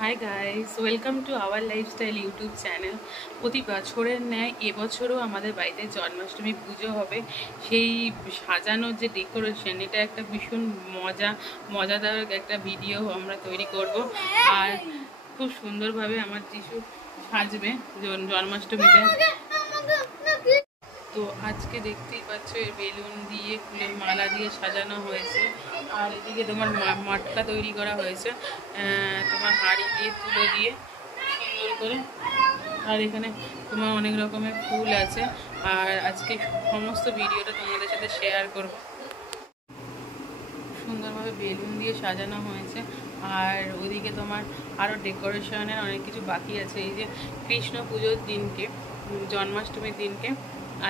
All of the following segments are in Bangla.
Hi guys, welcome to our lifestyle YouTube channel. প্রতি বছরের ন্যায় এবছরও আমাদের বাড়িতে জন্মাষ্টমী পুজো হবে। সেই সাজানোর যে ডেকোরেশন, এটা একটা ভীষণ মজাদার একটা ভিডিও আমরা তৈরি করব। আর খুব সুন্দরভাবে আমার যিশু সাজবে জন্মাষ্টমীতে। তো আজকে দেখতেই পাচ্ছ বেলুন দিয়ে ফুলের মালা দিয়ে সাজানো হয়েছে। আর এদিকে তোমার মটকা তৈরি করা হয়েছে তোমার হাঁড়ি দিয়ে তুলো দিয়ে সুন্দর করে। আর এখানে তোমার অনেক রকমের ফুল আছে। আর আজকে সমস্ত ভিডিওটা তোমাদের সাথে শেয়ার করব। সুন্দরভাবে বেলুন দিয়ে সাজানো হয়েছে। আর ওদিকে তোমার আরও ডেকোরেশনের অনেক কিছু বাকি আছে। এই যে কৃষ্ণ পুজোর দিনকে, জন্মাষ্টমীর দিনকে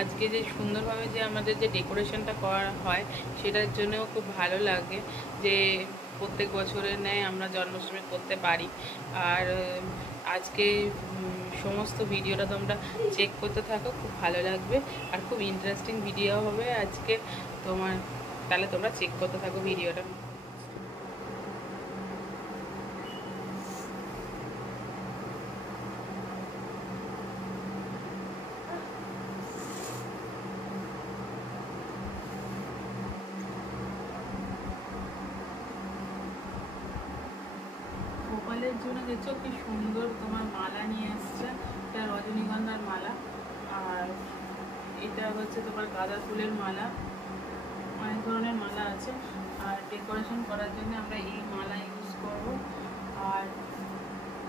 আজকে যে সুন্দরভাবে যে আমাদের যে ডেকোরেশনটা করা হয়, সেটার জন্যও খুব ভালো লাগে যে প্রত্যেক বছরের ন্যায় আমরা জন্মাষ্টমী করতে পারি। আর আজকে সমস্ত ভিডিওটা তোমরা চেক করতে থাকো, খুব ভালো লাগবে আর খুব ইন্টারেস্টিং ভিডিও হবে আজকে তোমার। তাহলে তোমরা চেক করতে থাকো ভিডিওটা। গোপালের জন্য দেখছো কি সুন্দর তোমার মালা নিয়ে এসছে। এটা রজনীগন্ধার মালা, আর এটা হচ্ছে তোমার গাঁদা ফুলের মালা। অনেক ধরনের মালা আছে। আর ডেকোরেশন করার জন্য আমরা এই মালা ইউজ করব। আর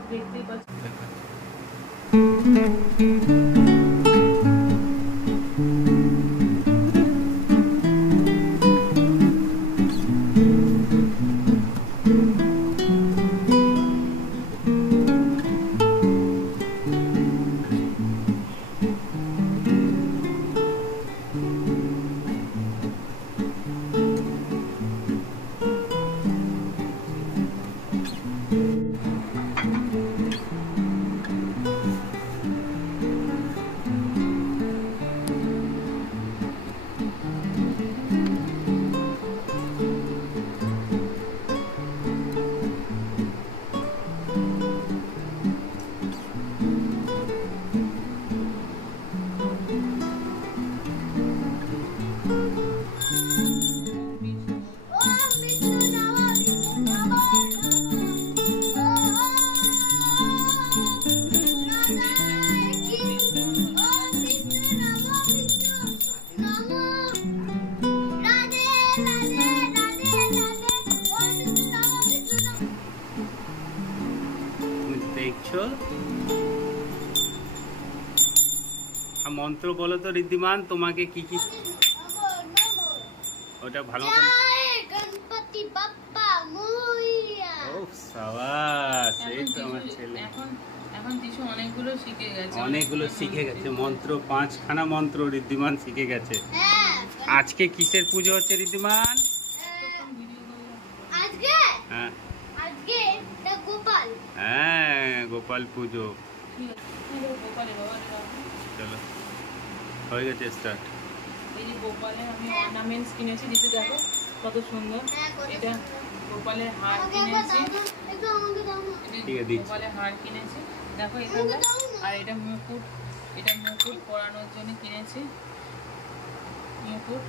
দেখতেই পাচ্ছি দেখছো। মন্ত্র বলো তো ঋদ্ধিমান, তোমাকে কি কি ওটা ভালো মতো। গণপতি বাপ্পা মোরিয়া। ও সাবাস, এই তো আমার ছেলে। এখন কিছু অনেকগুলো শিখে গেছে মন্ত্র, 5খানা মন্ত্র ঋদ্ধিমান শিখে গেছে। আজকে কিসের পুজো হচ্ছে ঋদ্ধিমান? হ্যাঁ, গোপাল পুজো। চলো, হয়ে গেছে স্টার্ট। এই যে গোপালের আমি অর্নামেন্টস কিনেছি, যেটা দেখো কত সুন্দর। এটা গোপালের হার কিনেছি, গোপালের হার কিনেছি দেখো এখানটা। আর এটা মুকুট পরানোর জন্য কিনেছি। মুকুট,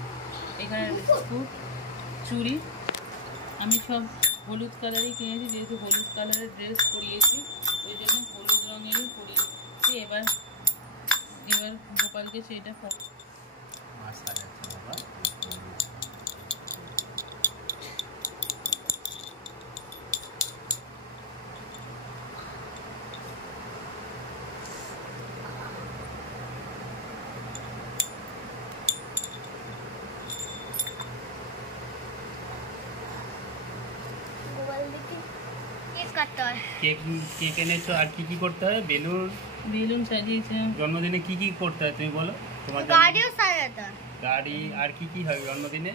এখানে মুকুট, চুড়ি। আমি সব হলুদ কালারই কিনেছি, যেহেতু হলুদ কালারের ড্রেস পরিয়েছি, ওই জন্য হলুদ রঙেরই পরিয়েছি। এবার গোপালকে সেটা কেক এনেছো। আর কি কি করতে হয়? বেলুন সাজিয়েছে। জন্মদিনে কি কি করতে হয় তুমি বলো? তোমার গাড়ি আর কি কি হয় জন্মদিনে?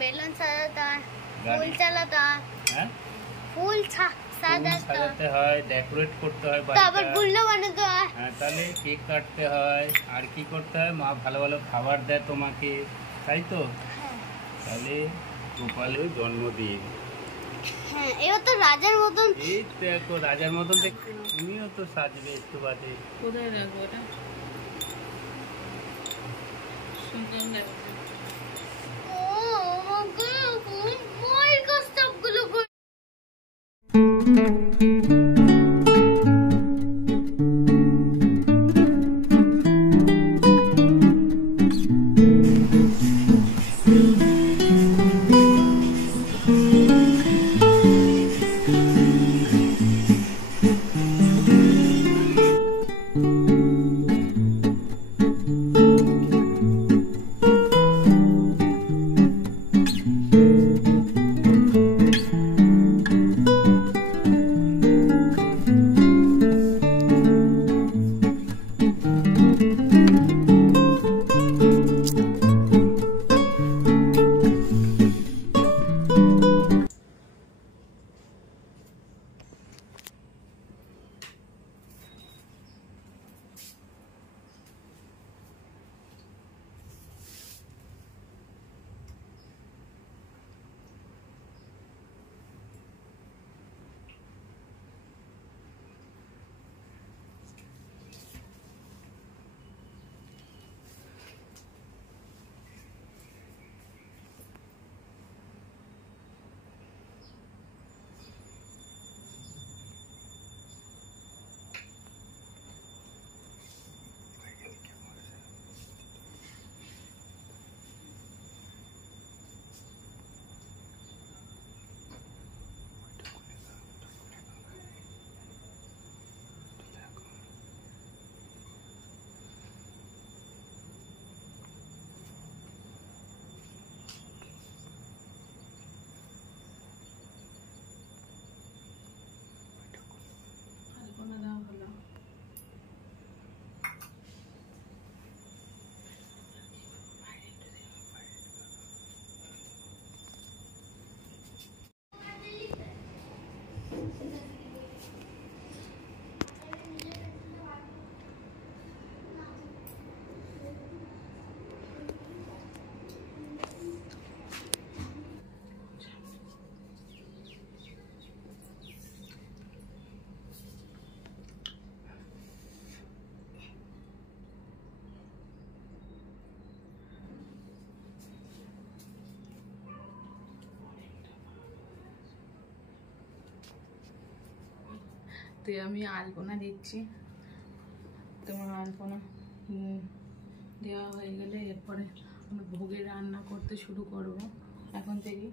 বেলুন সাজাতে হয়, ফুল চালাতে হয়। হ্যাঁ, ফুল সাজাতে হয়, ডেকোরেট করতে হয়, তারপর গুল্লো বানাতে হয়। হ্যাঁ, তাহলে কেক কাটতে হয়। আর কি করতে হয়? মা ভালো ভালো খাবার দেয় তোমাকে, তাই তো? তাহলে গোপালের জন্মদিন। হ্যাঁ, এবার তো রাজার মতন। এই দেখো রাজার মতন তুমিও তো সাজবে একটু বাদে। কোথায় রাখবো এটা? সুন্দর লাগছে। ও আমাকে ওই কষ্টগুলো করে। আলপনা দেওয়া হলো। তো আমি আলপনা দিচ্ছি। তোমার আলপনা দেওয়া হয়ে গেলে এরপরে আমি ভোগের রান্না করতে শুরু করব এখন থেকে।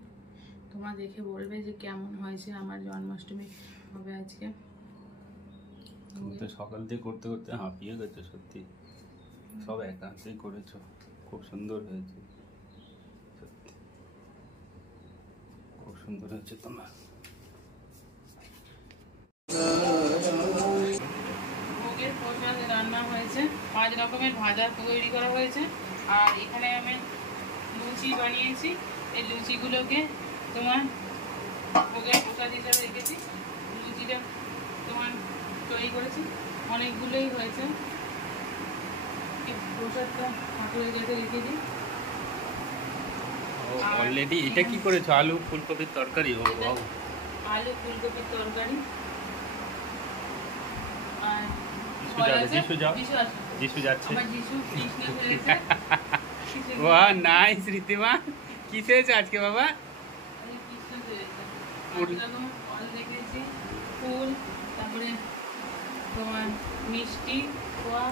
তোমরা দেখে বলবে যে কেমন হয়েছে আমার জন্মাষ্টমী হবে আজকে। তুমি তো সকাল থেকে করতে করতে হাঁপিয়ে গেছো সত্যি, সব একা হাতেই করেছো, খুব সুন্দর হয়েছে, সত্যি খুব সুন্দর হয়েছে তোমার। ভোগের প্রসাদ রান্না হয়েছে, 5 রকমের ভাজা তৈরি করা হয়েছে। আর এখানে আমি লুচি বানিয়েছি, এই লুচিগুলোকে তোমার ভোগের প্রসাদ হিসাবে রেখেছি। লুচিটা তোমার তৈরি করেছি, অনেকগুলোই হয়েছে। এই প্রসাদটা ঠাকুরের কাছে রেখেছি। অলরেডি এটা কি করেছো? আলু ফুলকপির তরকারি? ও বাহ, আলু ফুলকপির তরকারি। আর যিশু যাচ্ছে। আমার যিশু কৃষ্ণ হয়েছে। বাহ নাইস ঋতিমা, কি হয়েছে আজকে বাবা? কৃষ্ণ হয়েছে। ফল দেখেছি, ফুল, তারপরে তোমার মিষ্টি খোয়া,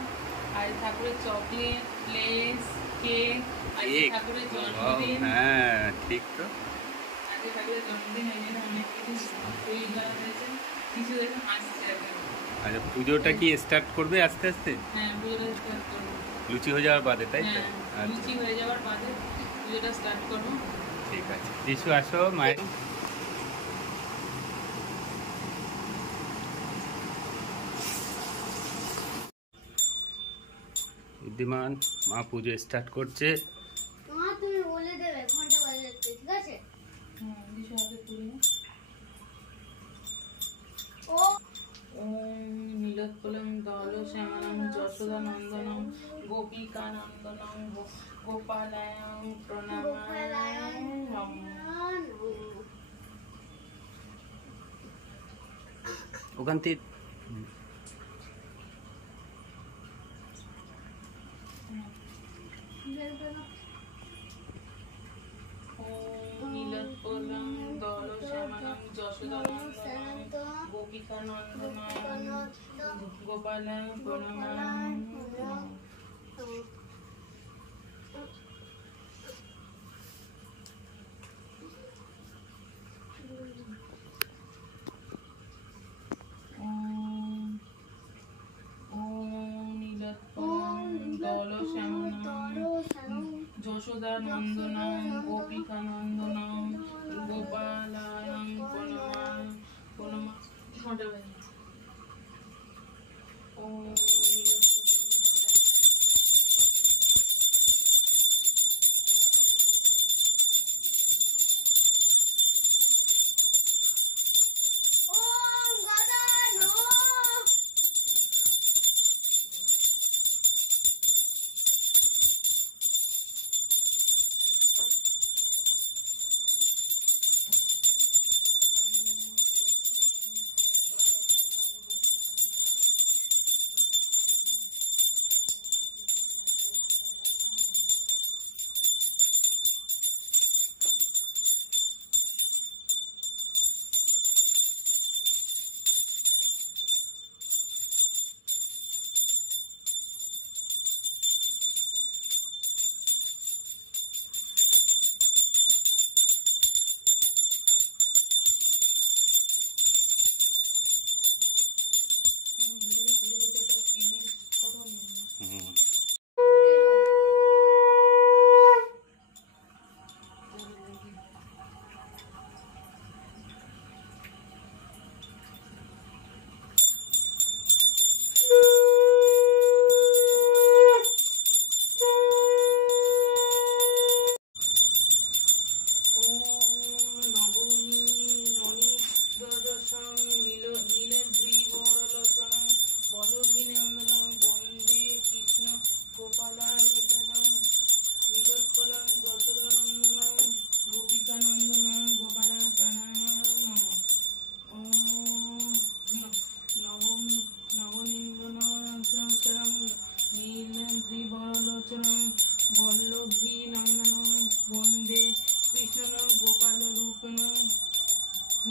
আর ঠাকুরের চকলেট, লেস, কেক। আজকে ঠাকুরের জন্মদিন। হ্যাঁ ঠিক তো, আজকে ঠাকুরের জন্মদিন, এই জন্য অনেক কিছু তৈরি করা হয়েছে। কিছু দেখে হাসছে এখন। আচ্ছা পুজোটা কি স্টার্ট করবে আস্তে আস্তে? হ্যাঁ, পুজোটা স্টার্ট করবো। লুচি হয়ে যাওয়ার বাদে, তাই তো? হ্যাঁ, আচ্ছা লুচি হয়ে যাওয়ার বাদে পুজোটা স্টার্ট করবো। ঠিক আছে, যিশু আসো মায়ের। বুদ্ধিমান মা পুজো স্টার্ট করছে। মা তুমি বলে দেবে ঘন্টা বাজাতে, ঠিক আছে? হ্যাঁ, যিশু হাতে তুলে নে। ও ওম নীলোৎপলং দলশ্যামলং যশোদানন্দনং গোপিকানন্দনং গোপালায়ং প্রণমামি। ওখান থেকে নীলোৎপলং দলশ্যামলং যশোদানন্দনং গোপিকানন্দনং গোপালং প্রণমামি। যশোদানন্দনং গোপিকানন্দনং গোপালায়ং প্রণমামি।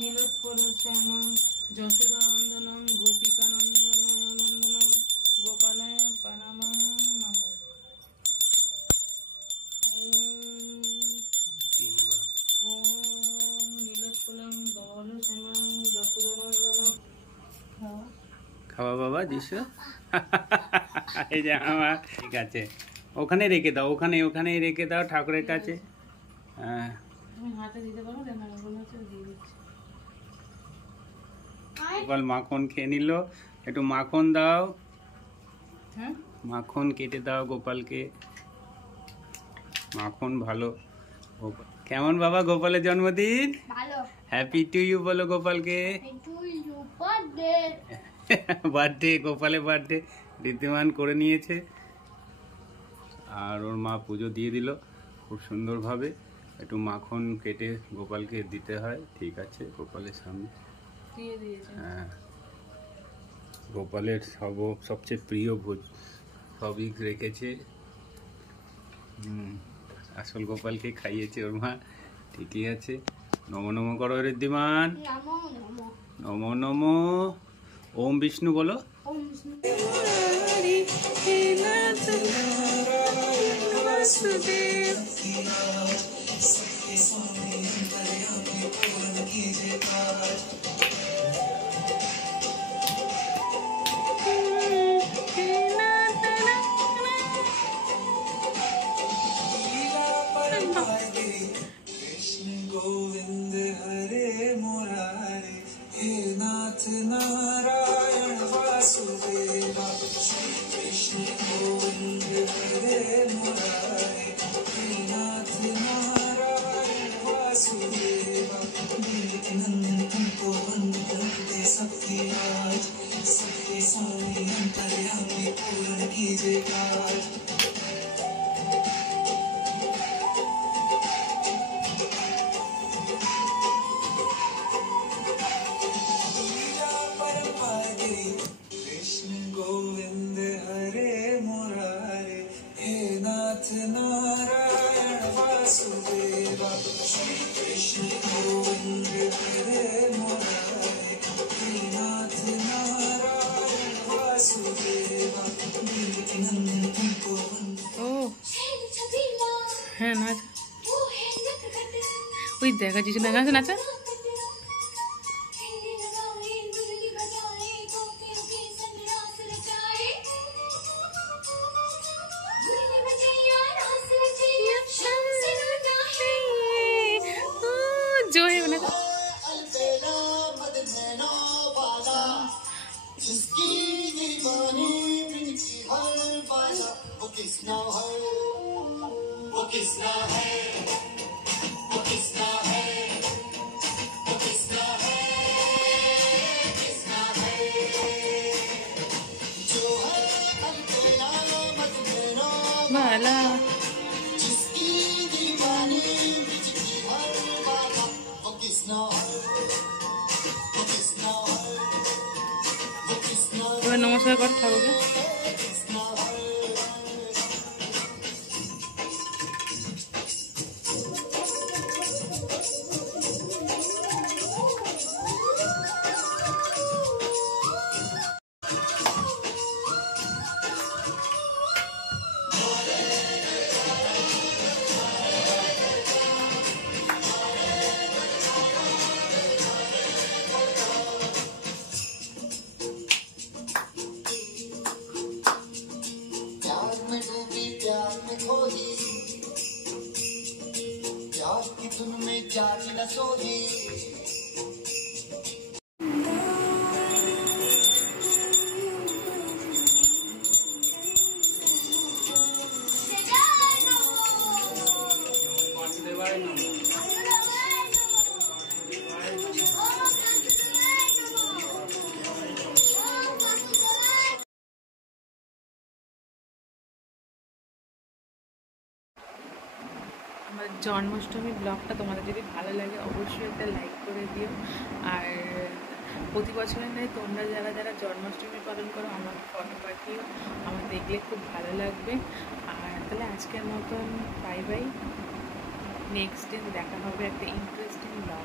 নীলোৎপলশ্যামং যশোদানন্দনং গোপিকানন্দনন্দনং গোপালায় প্রণমামি নমঃ। ওম নীলোৎপলং দলশ্যামং যশোদানন্দনং। খাওয়া বাবা যিশু এই যে আমার ঠিক আছে, ওখানে রেখে দাও, ওখানে ওখানেই রেখে দাও ঠাকুরের কাছে। হ্যাঁ তুমি হাতে দিতে পারো, দেন আমি বলে হচ্ছে দিয়ে দিচ্ছি। গোপাল মাখন খেয়ে নিল, একটু মাখন দাও, হ্যাঁ মাখন কেটে দাও গোপালকে, মাখন ভালো। কেমন বাবা গোপালের জন্মদিন? ভালো। হ্যাপি টু ইউ বলো গোপালকে। বার্থডে, গোপালের বার্থডে ঋদ্ধিমান করে নিয়েছে, আর ওর মা পুজো দিয়ে দিল খুব সুন্দরভাবে। একটু মাখন কেটে গোপালকে দিতে হয়, ঠিক আছে, গোপালের সামনে। দিয়ে দিয়েছে। হ্যাঁ, গোপালের সবচেয়ে প্রিয় ভোজ সবই রেখেছে। আসল গোপালকে খাইয়েছে ওর মা, ঠিকই আছে। নমো নমো করো ঋদ্ধিমান, নমো নমো। ওম বিষ্ণু বলো। गोविंद हरे मुरारे, हे नाथ नारायण वासुदेवा, श्री कृष्ण गोविंद हरे मुरारे, हे नाथ नारायण वासुदेवा। नंदन तुमको वंदे सबके राज, सबके स्वामी अंतर्यामी पूर्ण कीजिए काज। দেখা যাচ্ছে না, নাচা নাচা। জয় না ভালা। এবার নমস্কার কর ঠাকুরকে। আমার জন্মাষ্টমী ব্লগটা তোমাদের যদি ভালো লাগে অবশ্যই একটা লাইক করে দিও। আর প্রতি বছরের নয় তোমরা যারা যারা জন্মাষ্টমী পালন করো আমার ফটো পাঠিও, আমার দেখলে খুব ভালো লাগবে। আর তাহলে আজকের মতন বাই বাই, নেক্সট দিন দেখা হবে একটা ইন্টারেস্টিং ব্লগ।